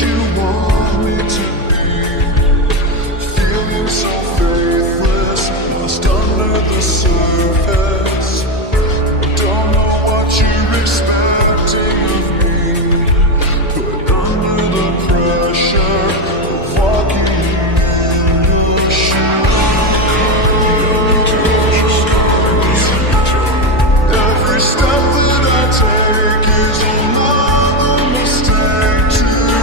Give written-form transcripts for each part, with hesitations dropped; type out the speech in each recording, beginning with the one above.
you want me to be. Feeling so faithless, lost under the surface. Don't know what you're expecting of me, but under the pressure of walking in your shoes. Every step that I take is another mistake to you.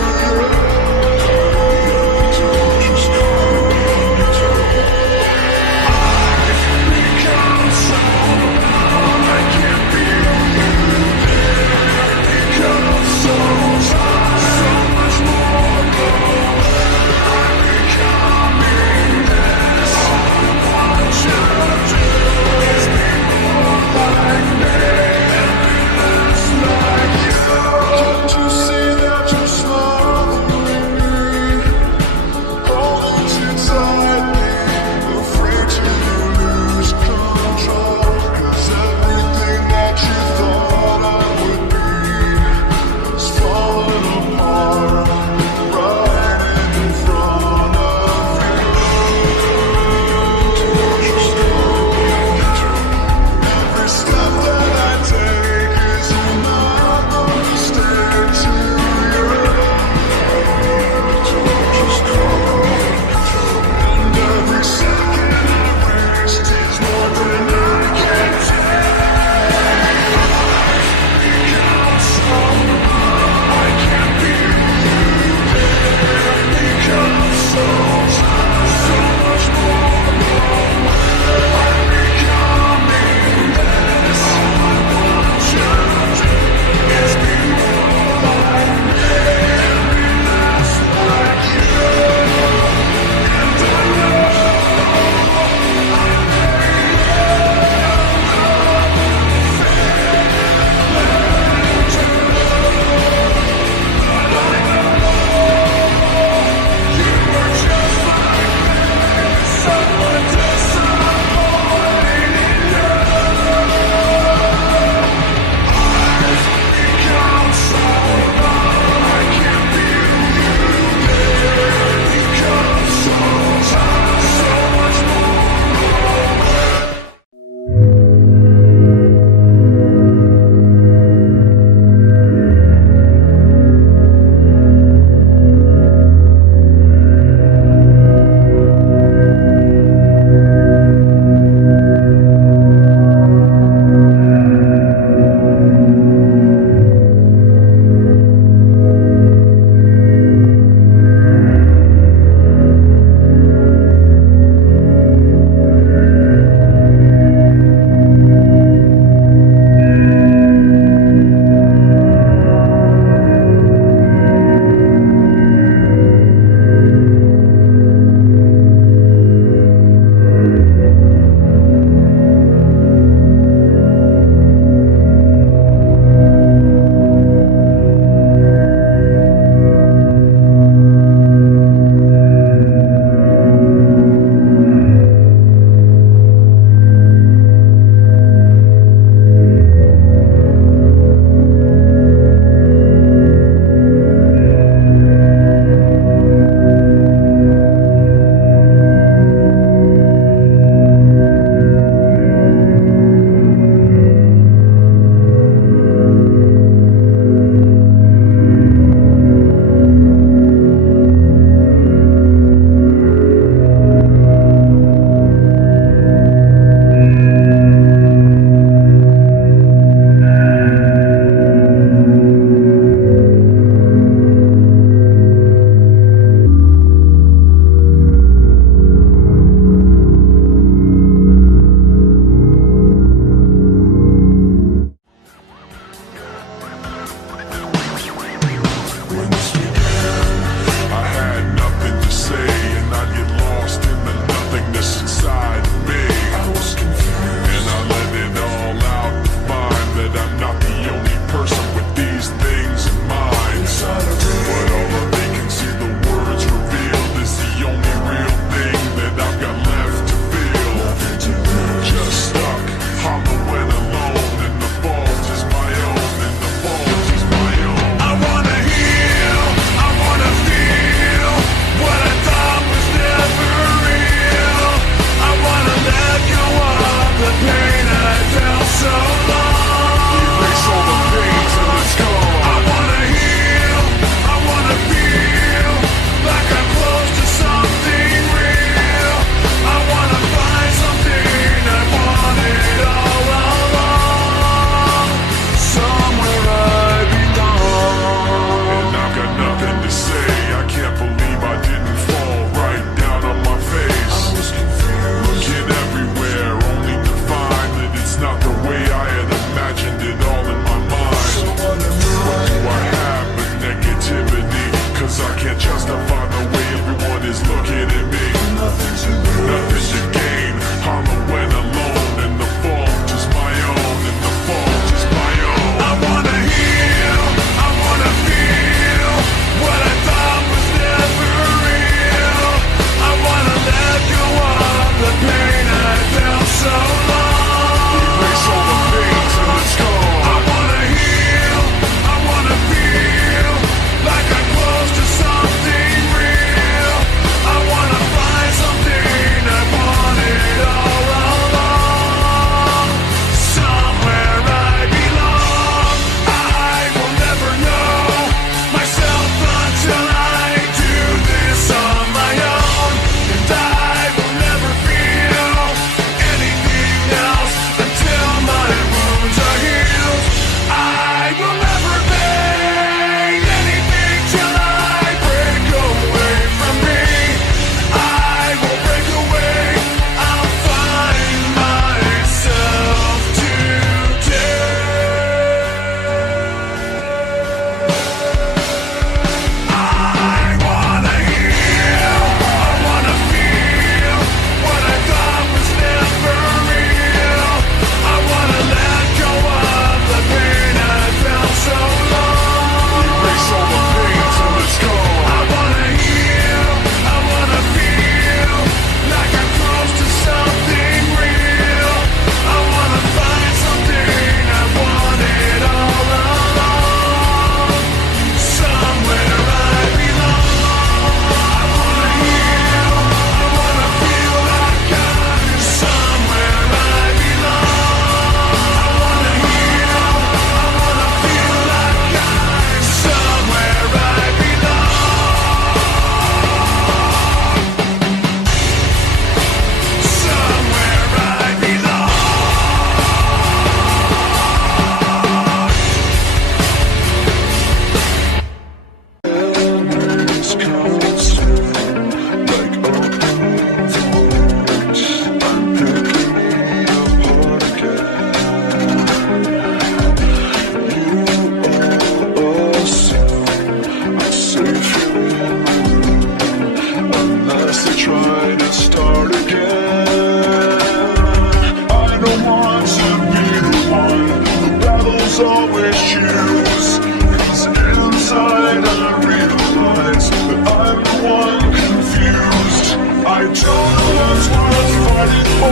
puddles always choose. 'Cause inside I realize that I'm the one confused. I don't know what's worth fighting for,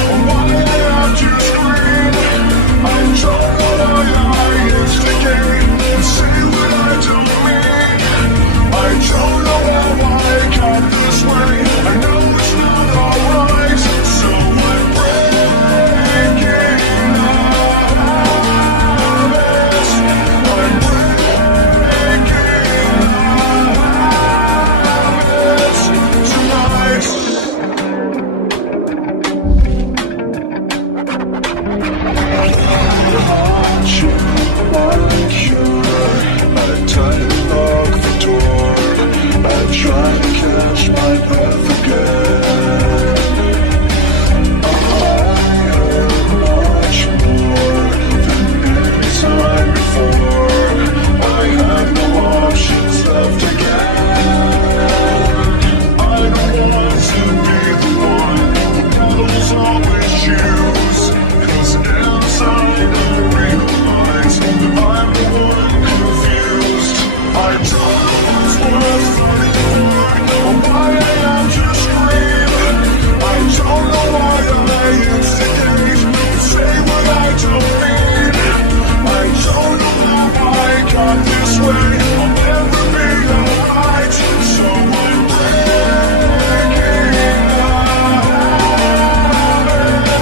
or why I have to scream. I don't know why I instigate and say what I don't mean. I don't know how I got this way. I know it's not alright, so I'm breaking habits. I'm breaking habits tonight. I tightly lock the door. I try to catch my breath again. I am much more than any time before. I have no options left again. I don't want to be the one the puddles always choose. 'Cause inside I realize that I'm the one confused. I don't know what's worth fighting for, or why I have to scream. I don't know why I instigate and say what I don't mean. I don't know how I got this way. I'll never be alright, so I'm breaking habits.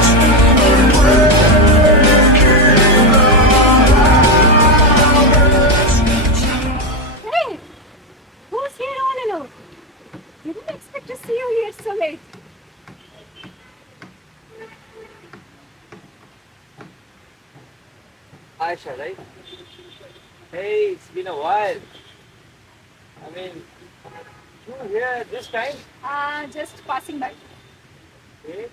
I'm breaking habits. Hey, who's here all alone? Didn't expect to see you here so late. Ayesha, right? Hey, it's been a while. I mean, you here this time? Just passing by. Okay.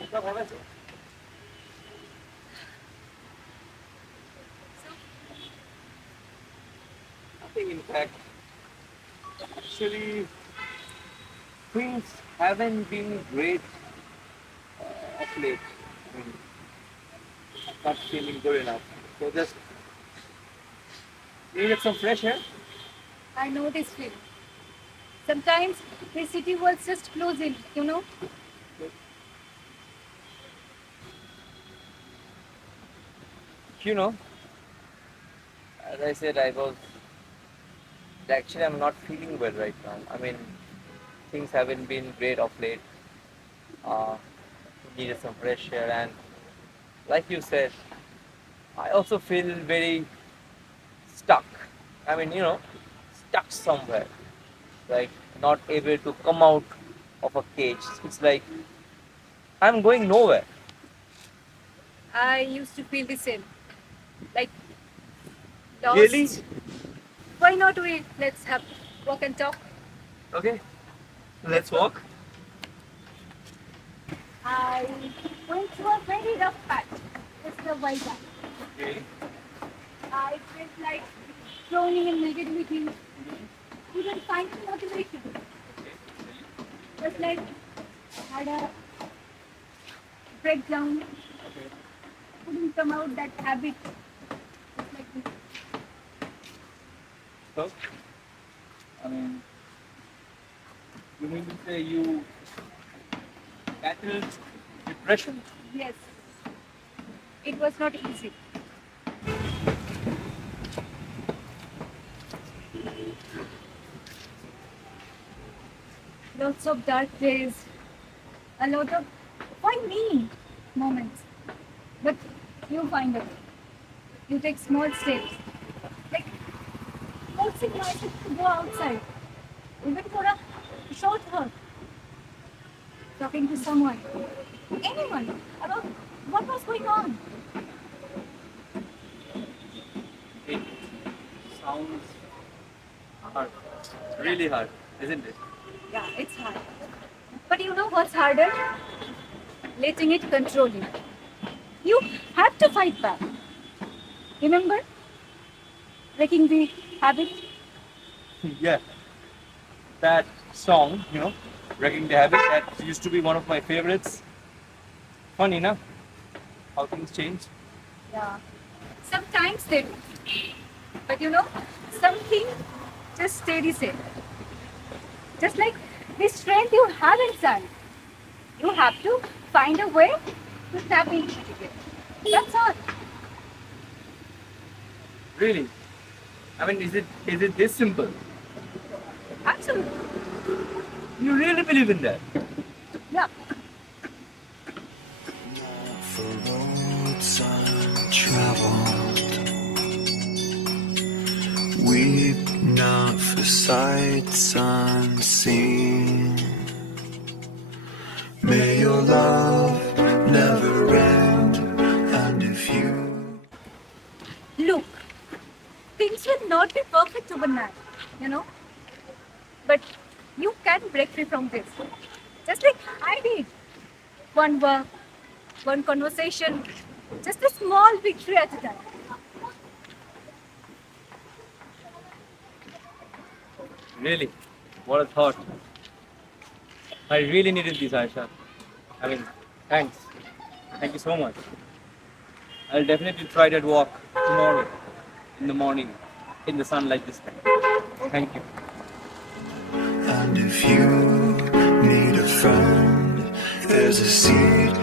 मतलब होना चाहिए. Nothing in fact. Actually, things haven't been great of late. I mean, not feeling good enough. So just needed some fresh air. I know this feeling. Sometimes the city walls just close in, you know. You know, as I said, actually I'm not feeling well right now. I mean, things haven't been great of late. Needed some fresh air, and like you said, I also feel very stuck. I mean, stuck somewhere, like not able to come out of a cage. It's like I'm going nowhere. I used to feel the same. Like lost. Really? Why not we let's have walk and talk? Okay, let's walk. I went through a very rough patch. It's the white eye. Okay. I felt like drowning in negativity. Couldn't find motivation. Just like I had a breakdown. Couldn't come out that habit. Just like this. So, I mean, you mean to say you battled depression? Yes. It was not easy. Lots of dark days, a lot of why me moments. But you find a way. You take small steps. Like forcing myself to go outside. Even for a short walk. Talking to someone. Anyone about what was going on. It sounds hard. Really hard, isn't it? Yeah, it's hard. But you know what's harder? Letting it control you. You have to fight back. Remember? Breaking the habit? Yeah. That song, Wrecking the Habit, that used to be one of my favorites. Funny, na? how things change. Yeah. Sometimes they do. But something just stay the same. Just like the strength you have inside. You have to find a way to tap into it again. That's all. Really? I mean, is it this simple? Absolutely. You really believe in that? Yeah. For roads untraveled, weep not for sights unseen. May your love never end, and if you Look, things will not be perfect overnight, you know. But you can break free from this. Just like I did. One work, one conversation, just a small victory at a time. Really? What a thought. I really needed this, Aisha. I mean, thanks. Thank you so much. I'll definitely try that walk tomorrow in the morning in the sun like this time. Thank you. and if you need a friend, there's a seed.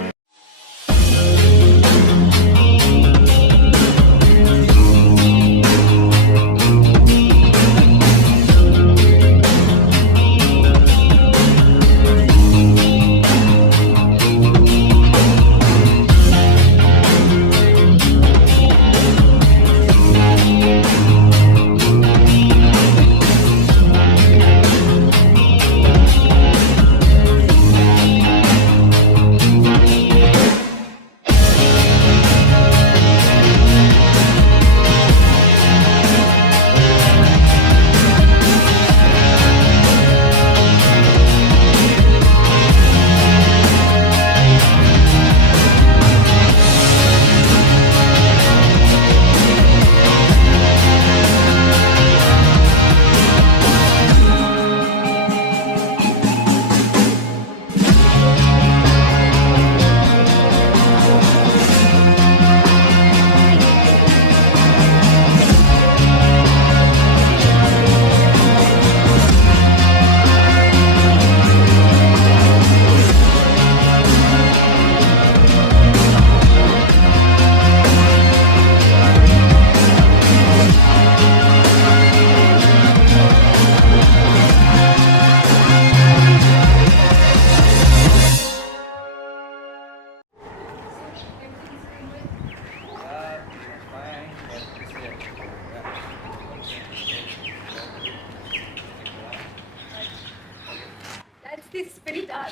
That's the spirit art.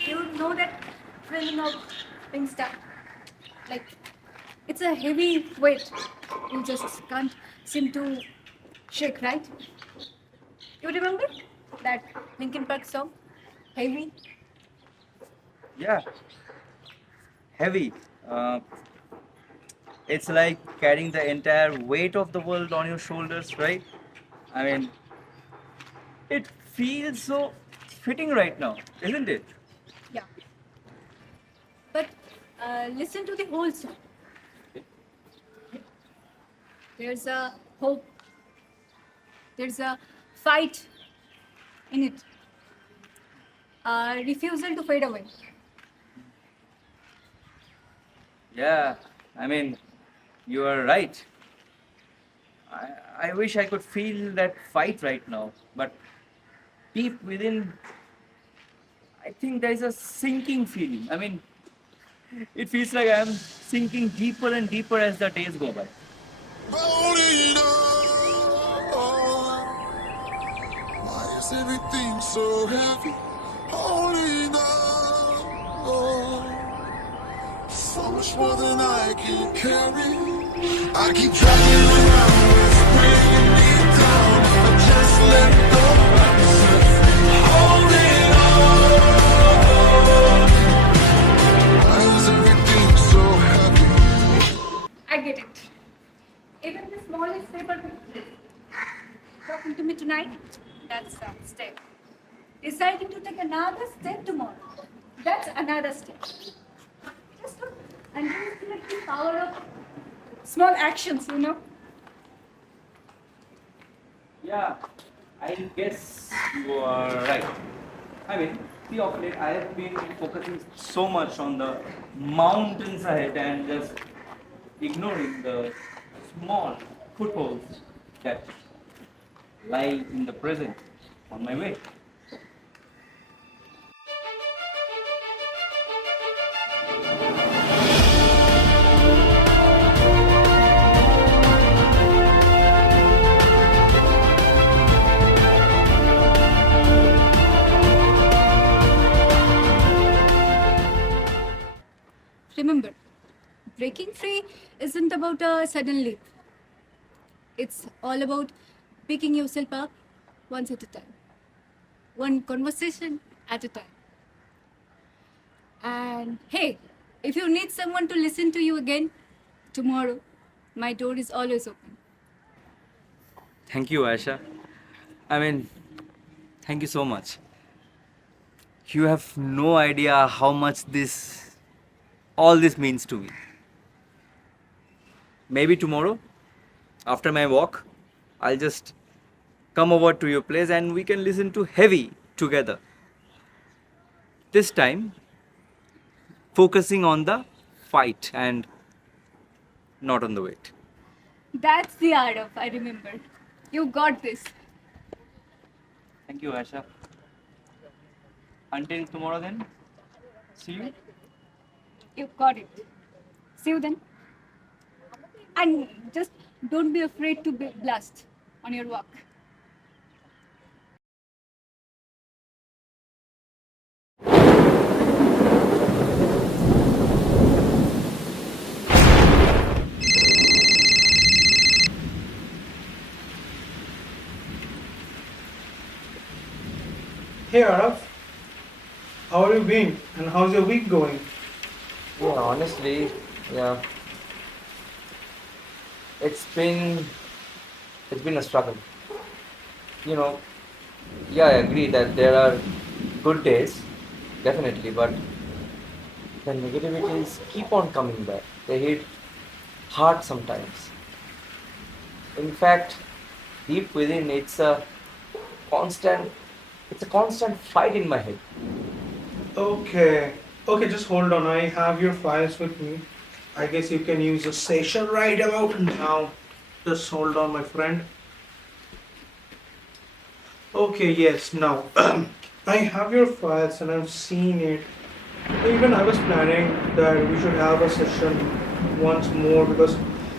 You know that feeling of being stuck? Like, it's a heavy weight. You just can't seem to shake, right? You remember that Linkin Park song? Heavy? Yeah, heavy. Uh, it's like carrying the entire weight of the world on your shoulders, right? I mean, it feels so fitting right now, isn't it? Yeah. But listen to the whole song. There's a hope. There's a fight in it. A refusal to fade away. Yeah, I mean, you are right. I wish I could feel that fight right now, but deep within, I think there is a sinking feeling. I mean, it feels like I'm sinking deeper and deeper as the days go by. Holding on. Why is everything so heavy? Holding on. So much more than I can carry. I keep dragging around what's bringing me down. If I just let go of myself. Holding on. Why is everything so heavy? I get it. Even the smallest step of talking to me tonight, that's a step. Deciding to take another step tomorrow, that's another step. Just And just like the power of small actions, you know. Yeah, I guess you are right. I mean, see, of late I have been focusing so much on the mountains ahead and just ignoring the small footholds that lie in the present on my way. Remember, breaking free isn't about a sudden leap. It's all about picking yourself up once at a time, one conversation at a time. And hey, if you need someone to listen to you again tomorrow, my door is always open. Thank you, Ayesha. I mean, thank you so much. You have no idea how much all this means to me. Maybe tomorrow, after my walk, I'll just come over to your place and we can listen to Heavy together. This time, focusing on the fight and not on the weight. That's the art of, I remember. You got this. Thank you, Ayesha. Until tomorrow, then. See you. You got it. See you then. And just don't be afraid to be blast on your walk. Hey Aarav, how are you been and how's your week going? Yeah, honestly, yeah, it's been it's been a struggle. You know, yeah, I agree that there are good days, definitely, but the negativities keep on coming back. They hit hard sometimes. In fact, deep within, constant, it's a constant fight in my head. Okay, okay, just hold on. I have your files with me. I guess you can use a session right about now. Just hold on, my friend. Okay, yes, now I have your files and I've seen it. Even I was planning that we should have a session once more because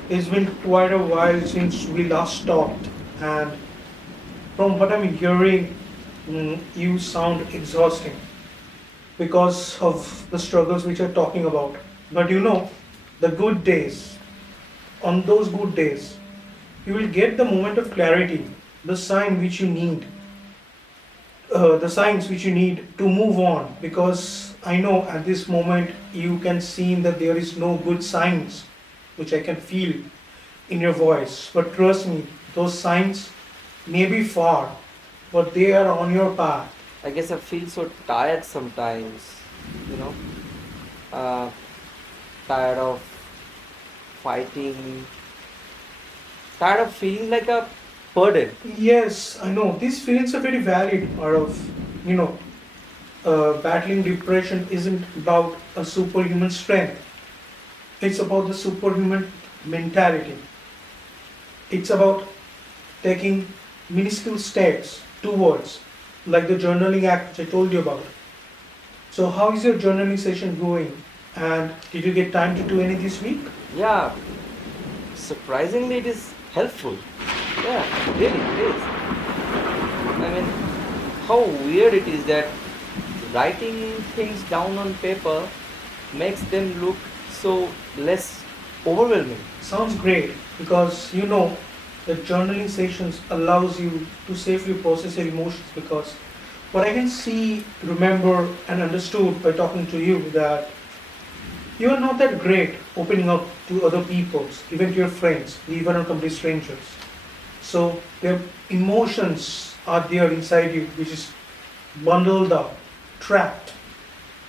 it's been quite a while since we last talked, and from what I'm hearing, you sound exhausting because of the struggles which you're talking about. But you know, the good days, on those good days, you will get the moment of clarity, the sign which you need, the signs which you need to move on. Because I know at this moment you can see that there is no good signs which I can feel in your voice. But trust me, those signs may be far, but they are on your path. I guess I feel so tired sometimes, you know, uh, tired of fighting, tired of feeling like a burden. Yes, I know. These feelings are very valid, or of, you know, battling depression isn't about a superhuman strength. It's about the superhuman mentality. It's about taking minuscule steps towards, like the journaling act which I told you about. So, how is your journaling session going? And did you get time to do any this week? Yeah, surprisingly, it is helpful. Yeah, really, it is. I mean, how weird it is that writing things down on paper makes them look so less overwhelming. Sounds great because you know the journaling sessions allows you to safely process your emotions, because what I can see, remember and understood by talking to you that you are not that great opening up to other people, even to your friends, even to complete strangers. So their emotions are there inside you, which is bundled up, trapped.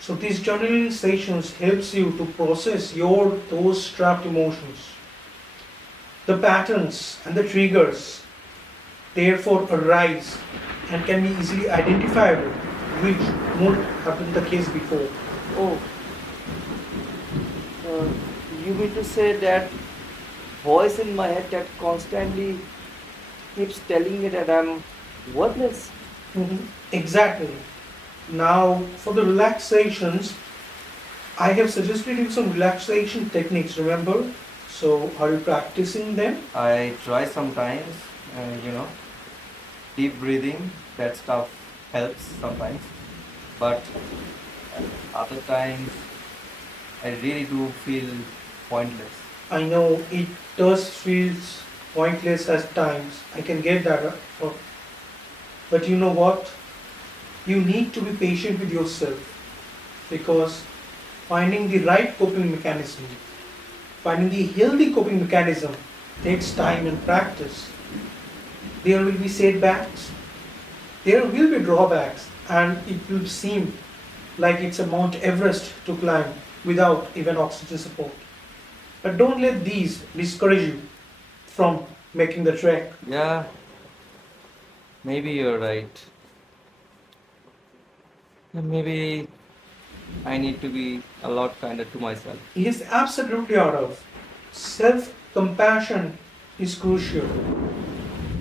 So these journaling sessions helps you to process your those trapped emotions. The patterns and the triggers therefore arise and can be easily identifiable, which won't have been the case before. Oh, uh, you mean to say that voice in my head that constantly keeps telling me that I'm worthless? Exactly. Now, for the relaxations, I have suggested you some relaxation techniques, remember? So, are you practicing them? I try sometimes, deep breathing, that stuff helps sometimes, but other times I really do feel pointless. I know it does feel pointless at times. I can get that. But you know what? You need to be patient with yourself because finding the right coping mechanism, finding the healthy coping mechanism takes time and practice. There will be setbacks, there will be drawbacks, and it will seem like it's a Mount Everest to climb without even oxygen support. But don't let these discourage you from making the trek. Yeah, maybe you're right. And maybe I need to be a lot kinder to myself. Yes, absolutely, Aarav. Self compassion is crucial,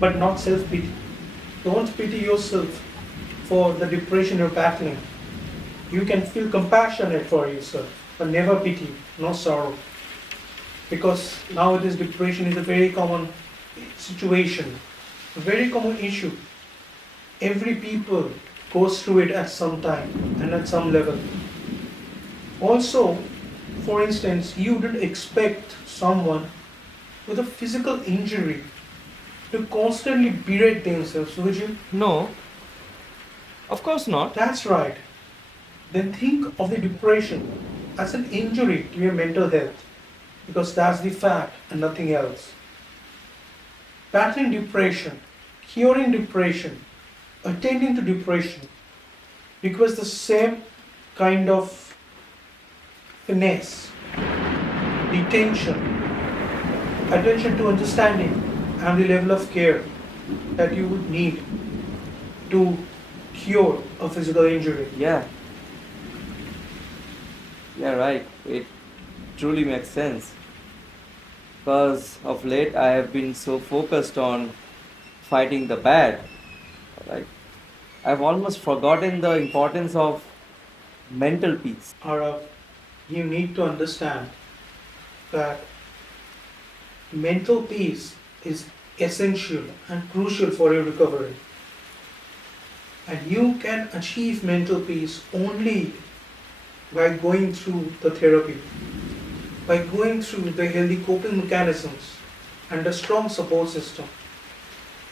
but not self pity. Don't pity yourself for the depression you're battling. You can feel compassionate for yourself, but never pity, no sorrow. Because nowadays depression is a very common situation, a very common issue. Every people goes through it at some time and at some level. Also, for instance, you didn't expect someone with a physical injury to constantly berate themselves, would you? No, of course not. That's right. Then think of the depression as an injury to your mental health because that's the fact and nothing else. Battling depression, curing depression, attending to depression requires the same kind of finesse, detention, attention to understanding, and the level of care that you would need to cure a physical injury. Yeah, right. It truly makes sense. Because of late I have been so focused on fighting the bad. Like I've almost forgotten the importance of mental peace. Aarav, you need to understand that mental peace is essential and crucial for your recovery. And you can achieve mental peace only by going through the therapy, by going through the healthy coping mechanisms and a strong support system.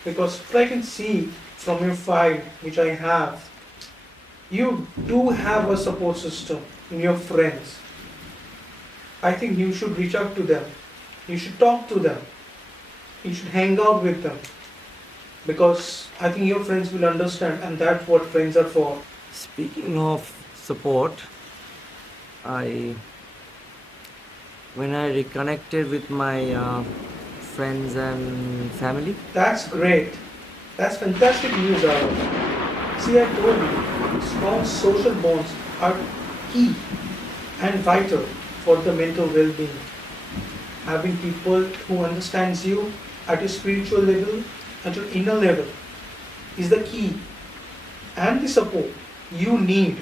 Because if I can see from your file, which I have, you do have a support system in your friends. I think you should reach out to them. You should talk to them. You should hang out with them. Because I think your friends will understand, and that's what friends are for. Speaking of support, I when I reconnected with my friends and family. That's great. That's fantastic news, Aarav. See, I told you, strong social bonds are key and vital for the mental well-being. Having people who understands you at your spiritual level, at your inner level, is the key and the support you need,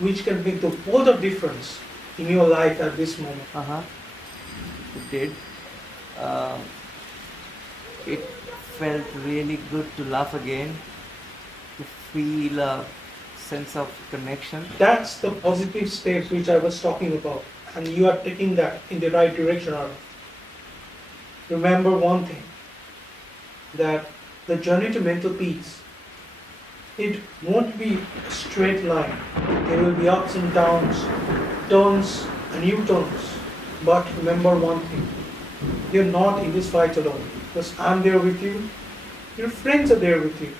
which can make the world of difference in your life at this moment. Uh-huh. It did. Uh, it felt really good to laugh again, to feel a sense of connection. That's the positive steps which I was talking about, and you are taking that in the right direction, Aarav. Remember one thing, that the journey to mental peace, it won't be a straight line. There will be ups and downs, turns and U-turns. But remember one thing, you're not in this fight alone. Because I'm there with you, your friends are there with you,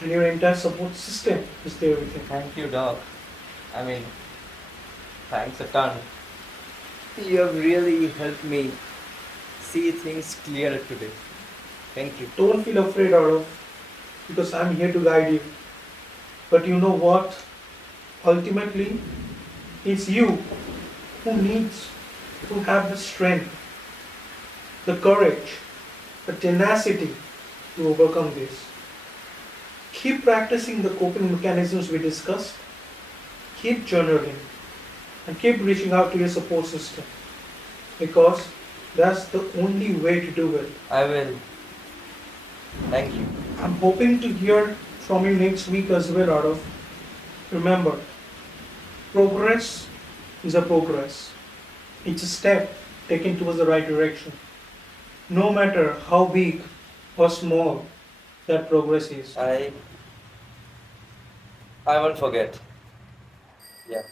and your entire support system is there with you. Thank you, Doc. I mean, Thanks a ton. You have really helped me see things clearer today. Thank you. Don't feel afraid, Aarav, because I'm here to guide you. But you know what? Ultimately, it's you who needs to have the strength, the courage, the tenacity to overcome this. Keep practicing the coping mechanisms we discussed, keep journaling, and keep reaching out to your support system because that's the only way to do it. I will. Thank you. I'm hoping to hear from you next week as well, Aarav. Remember, progress is a progress. It's a step taken towards the right direction. No matter how big or small that progress is. I won't forget. Yeah.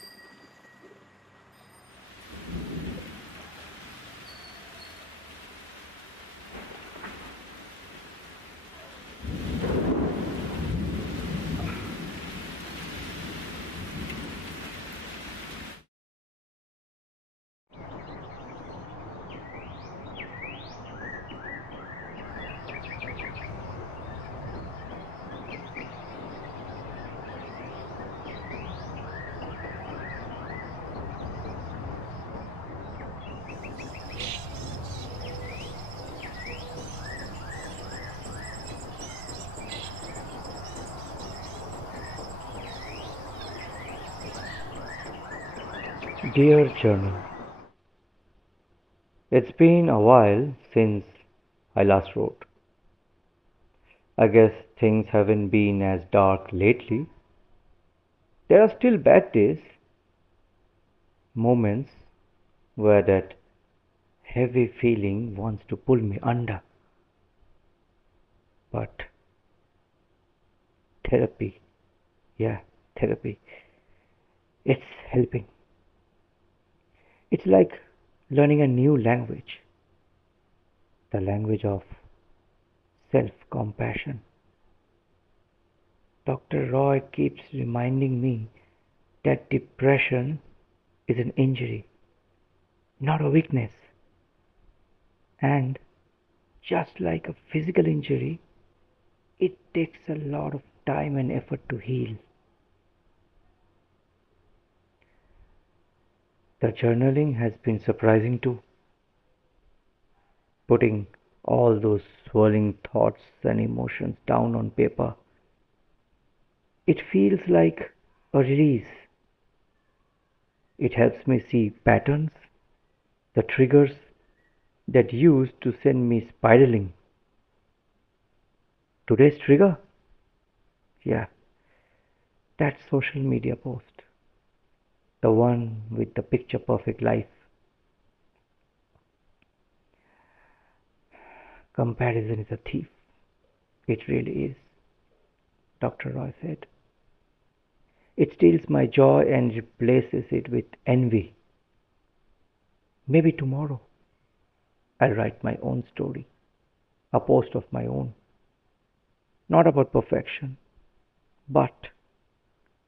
Dear Journal, it's been a while since I last wrote. I guess things haven't been as dark lately. There are still bad days, moments where that heavy feeling wants to pull me under. But therapy, yeah, therapy, it's helping. It's like learning a new language, the language of self compassion. Dr. Roy keeps reminding me that depression is an injury, not a weakness. And just like a physical injury, it takes a lot of time and effort to heal. The journaling has been surprising too, putting all those swirling thoughts and emotions down on paper. It feels like a release. It helps me see patterns, the triggers that used to send me spiraling. Today's trigger? Yeah, that social media post, the one with the picture perfect life. Comparison is a thief. It really is, Dr. Roy said. It steals my joy and replaces it with envy. Maybe tomorrow I'll write my own story, a post of my own, not about perfection, but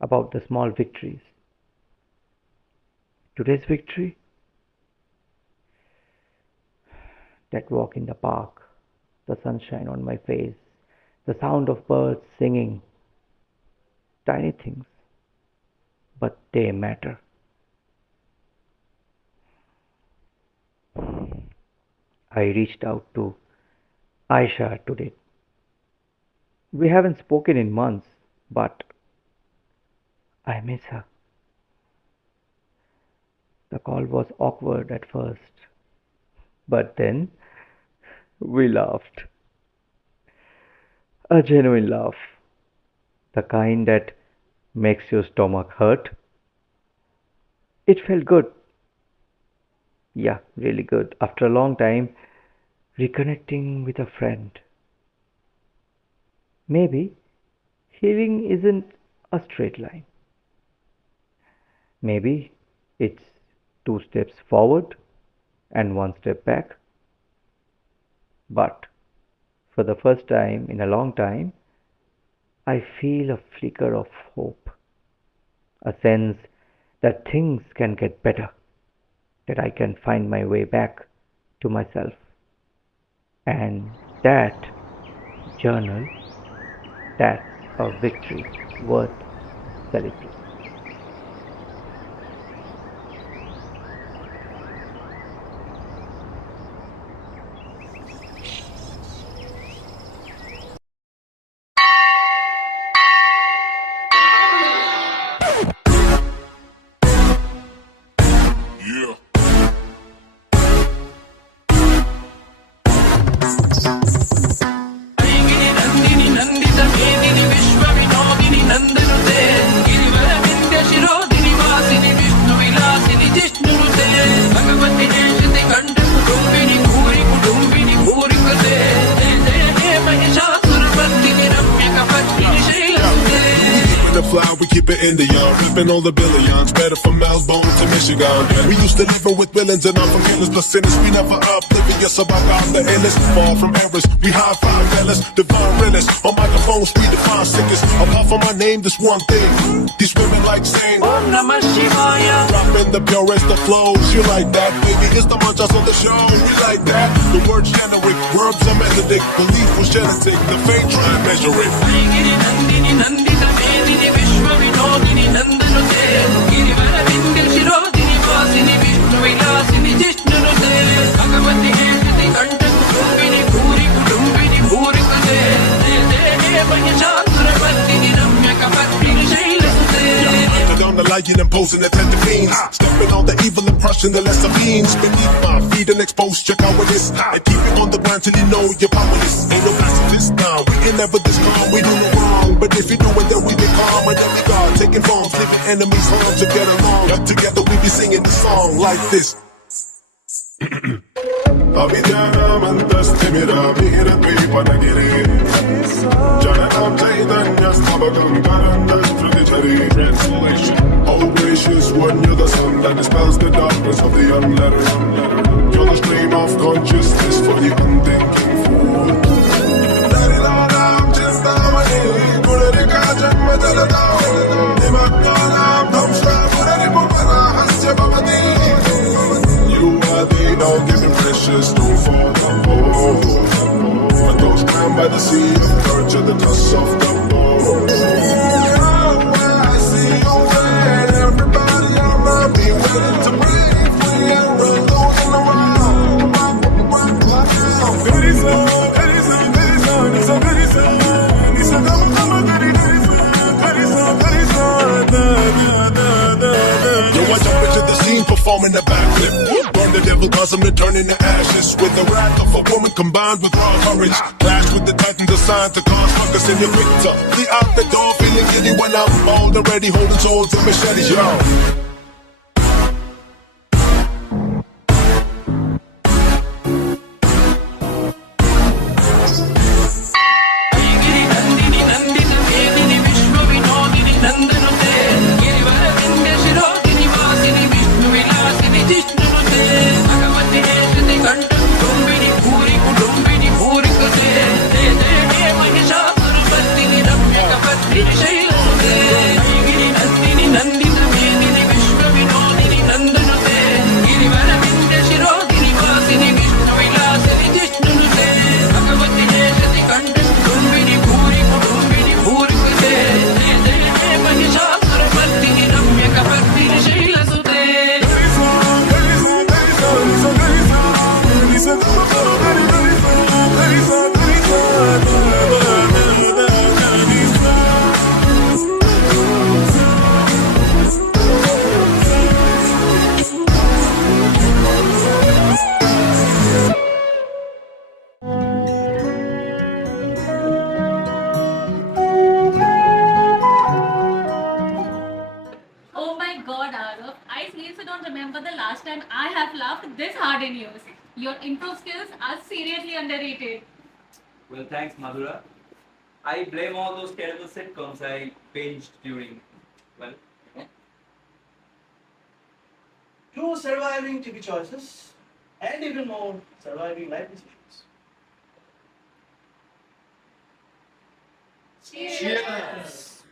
about the small victories. Today's victory, that walk in the park, the sunshine on my face, the sound of birds singing, tiny things, but they matter. I reached out to Ayesha today. We haven't spoken in months, but I miss her. The call was awkward at first, but then we laughed. A genuine laugh, the kind that makes your stomach hurt. It felt good, yeah, really good. After a long time, reconnecting with a friend. Maybe healing isn't a straight line. Maybe it's two steps forward and one step back. But for the first time in a long time, I feel a flicker of hope, a sense that things can get better, that I can find my way back to myself. And that journal, that's a victory worth celebrating. Yeah. The fly, we keep it in the yard, reaping all the billions, better from Melbourne to Michigan. We used to live with villains and I'm from killers, but sinners, we never oblivious about God the illest. Far from errors, we high five fellas, divine realist. On microphones, we define sickest. Apart from my name, this one thing, these women like saying Om Namah Shivaya. Dropping the purest of flows, you like that, baby, it's the munchers on the show, we like that. The word's generic, verbs are methodic, belief was genetic, the fame try and measure it. On the lion imposing the tender fiends, stepping on the evil impression, the lesser means beneath my feet and exposed your cowardice, and keep it on the ground till you know you're powerless. Ain't no pacifist now, we ain't never this calm, we do no wrong, but if you do it then we be calm, and then we God taking forms, living enemies harm to get along, but together we be singing the song like this. Abhidhyana mantas timira mihira kripa nagiri Janam chaitanya stabhakam karandas pradijari. Translation: Oh gracious one, you're the sun that dispels the darkness of the unlettered. You're the stream of consciousness for the unthinking fool. Darilaram chintamani gurarika janma jaladam Nimakkalam dhamsha guraripupara hasya bhavati. You are the all-giving precious stone for the poor. But those drowned by the sea of courage are the dust of the bow. I see you and everybody around me waiting to breathe free and run losing around. Very soon, very soon, very soon, it's a very soon. It's a very soon, very soon, very soon. Yo, I jump into the scene performing the backflip. Burn the devil cause I'm to turn into ashes. With the wrath of a woman combined with raw courage. Clash with the titans assigned to cause ruckus in your victor. Flee out the door feeling giddy when I'm bald and ready holding swords and machetes, yo. Oh my god, Aarav. I seriously don't remember the last time I have laughed this hard in years. Your improv skills are seriously underrated. Well, thanks, Madhura. I blame all those terrible sitcoms I binged during, well, Two surviving TV choices, and even more surviving life decisions. Cheers! Cheers!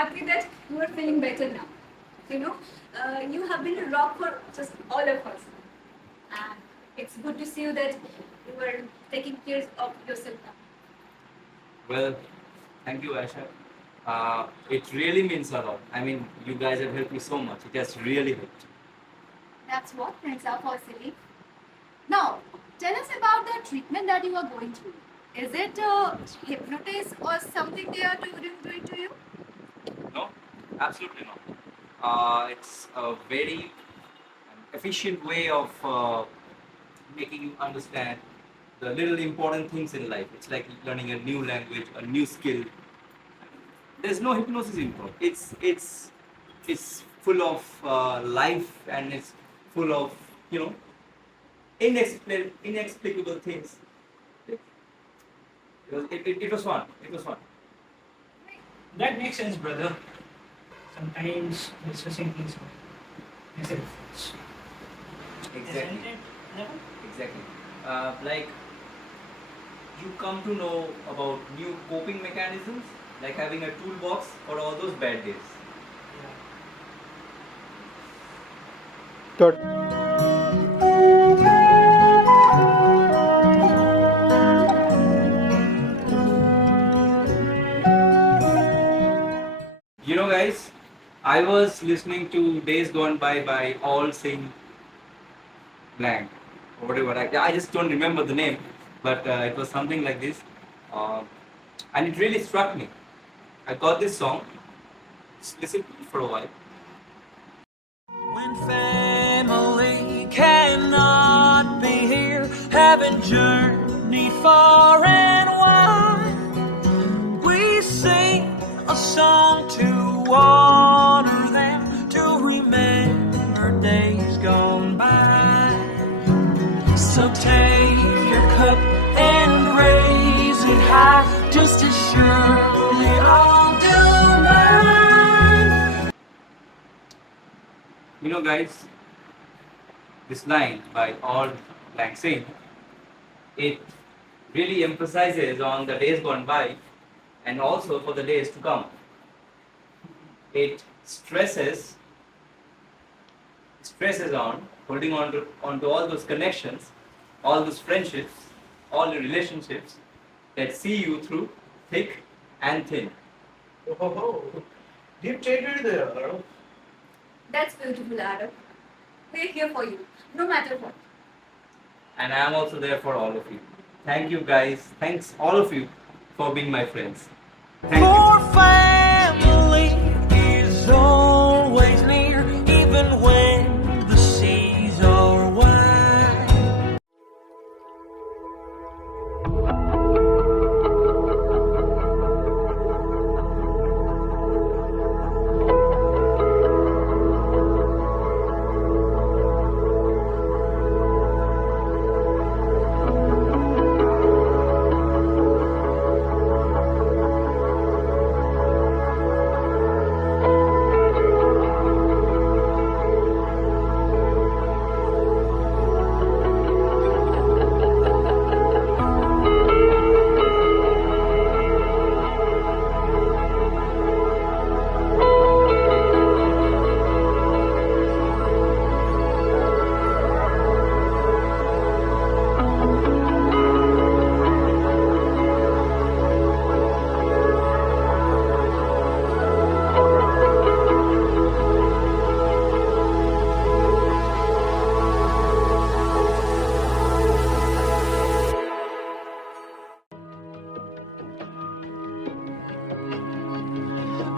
happy that you are feeling better now. You have been a rock for just all of us. And it's good to see you that you are taking care of yourself now. Well, thank you, Ayesha. It really means a lot. I mean, you guys have helped me so much. It has really helped. That's what friends are for, silly. Now, tell us about the treatment that you are going through. Is it hypnosis or something they are doing to you? No, absolutely not. It's a very efficient way of making you understand the little important things in life. It's like learning a new language, a new skill. There's no hypnosis involved. It's full of life, and it's full of inexplicable things. It was fun. It was fun. That makes sense, brother. Sometimes discussing things makes a difference. Exactly. Isn't it, Aarav? Exactly. Like you come to know about new coping mechanisms, like having a toolbox for all those bad days. Guys, I was listening to Days Gone by All Sing Blank or whatever. I just don't remember the name, but it was something like this, and it really struck me. I got this song. Just listen to it for a while. When family cannot be here, having journeyed far and wide, we sing a song to honor them, to remember days gone by. So take your cup and raise it high, just as surely I'll do mine. Guys, this line by All Blank Sing, it really emphasizes on the days gone by and also for the days to come. It stresses on holding onto all those connections, all those friendships, all the relationships that see you through thick and thin. Oh, deep territory there, Aarav. That's beautiful, Aarav. We're here for you, no matter what. And I am also there for all of you. Thank you guys. Thanks all of you for being my friends. Thank you. For family is always near, even when the seas are wide.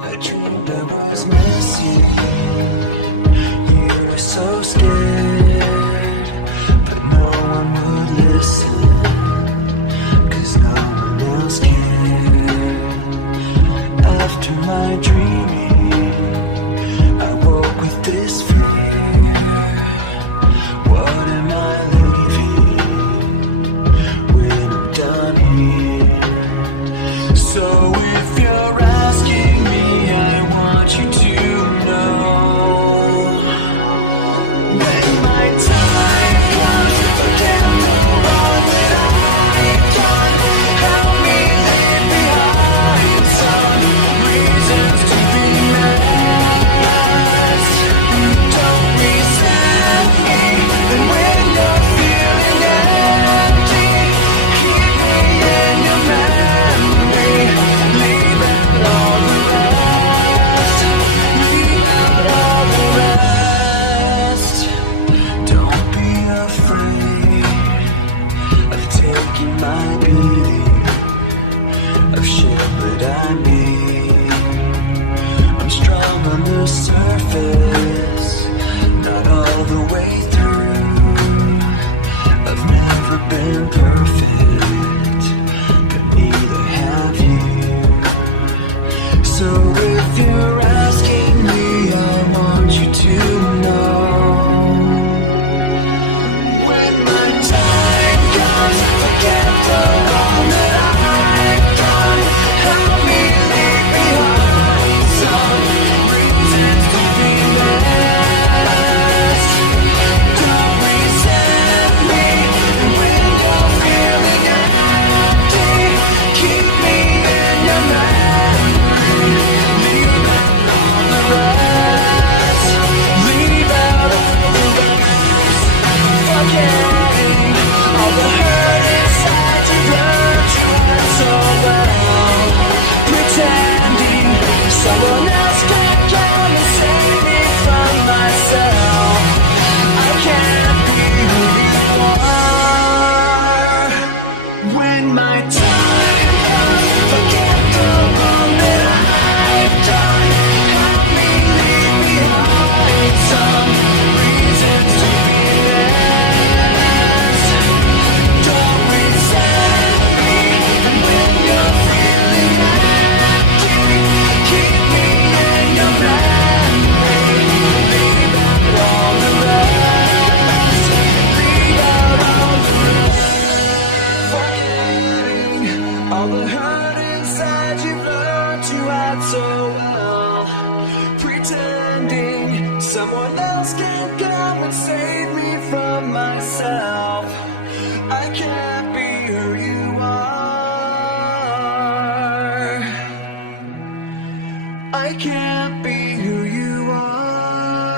I dreamed I was missing. You were so scared, but no one would listen, 'cause no one else cared. After my dreaming, I woke with this fear. What am I leaving when I'm done here? So if you're asking me, I want you to know, when my time comes, again move on when I'm done. Help me leave behind some reasons what I mean. I'm strong on the surface, not all the way through. I've never been perfect, but neither have you. So if you're asking me, I want you to know, when my time comes, forget the wrong that I've done. Help me leave behind some reasons to be less. Don't resent me when you're feeling empty. Keep me in your memory. Leave out all the rest. Leave out all the rest. Forgetting all the hurt inside you learned you had so well. Pretending someone else can come and save me from myself. I can't be who you are. When my time comes, forget the wrong that I've done. Help me leave behind some reasons to be less. Don't resent me when you're feeling empty. Keep me in your memory. Leave out all the rest. Leave out all the rest. Forgetting all the hurt inside you've learned to hide so well. Pretending someone else can come and save me from myself. I can't be who you are. I can't be who you are.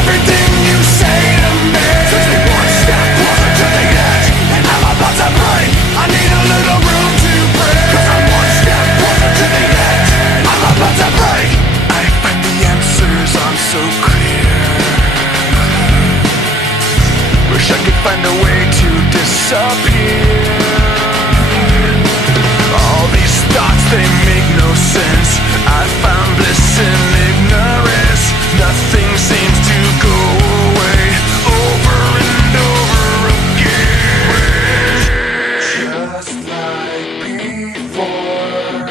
Everything you say to me takes me one step closer to the edge, and I'm about to break. I need a little room to breathe, 'cause I'm one step closer to the edge. I'm about to break. I find the answers aren't so clear. Wish I could find a way to disappear. All these thoughts, they make no sense. I found bliss in ignorance. Nothing seems to go away. Over and over again, just like before.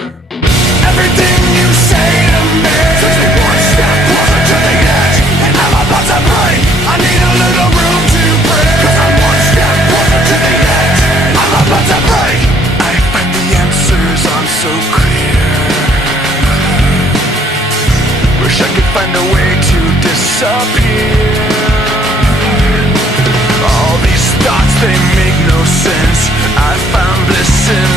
Everything you say to me takes me one step closer to the edge, and I'm about to break. I need a little room to breathe, 'cause I'm one step closer to the edge. I'm about to break. I find the answers aren't so clear. Wish I could find a way to disappear. All these thoughts, they make no sense. I found bliss in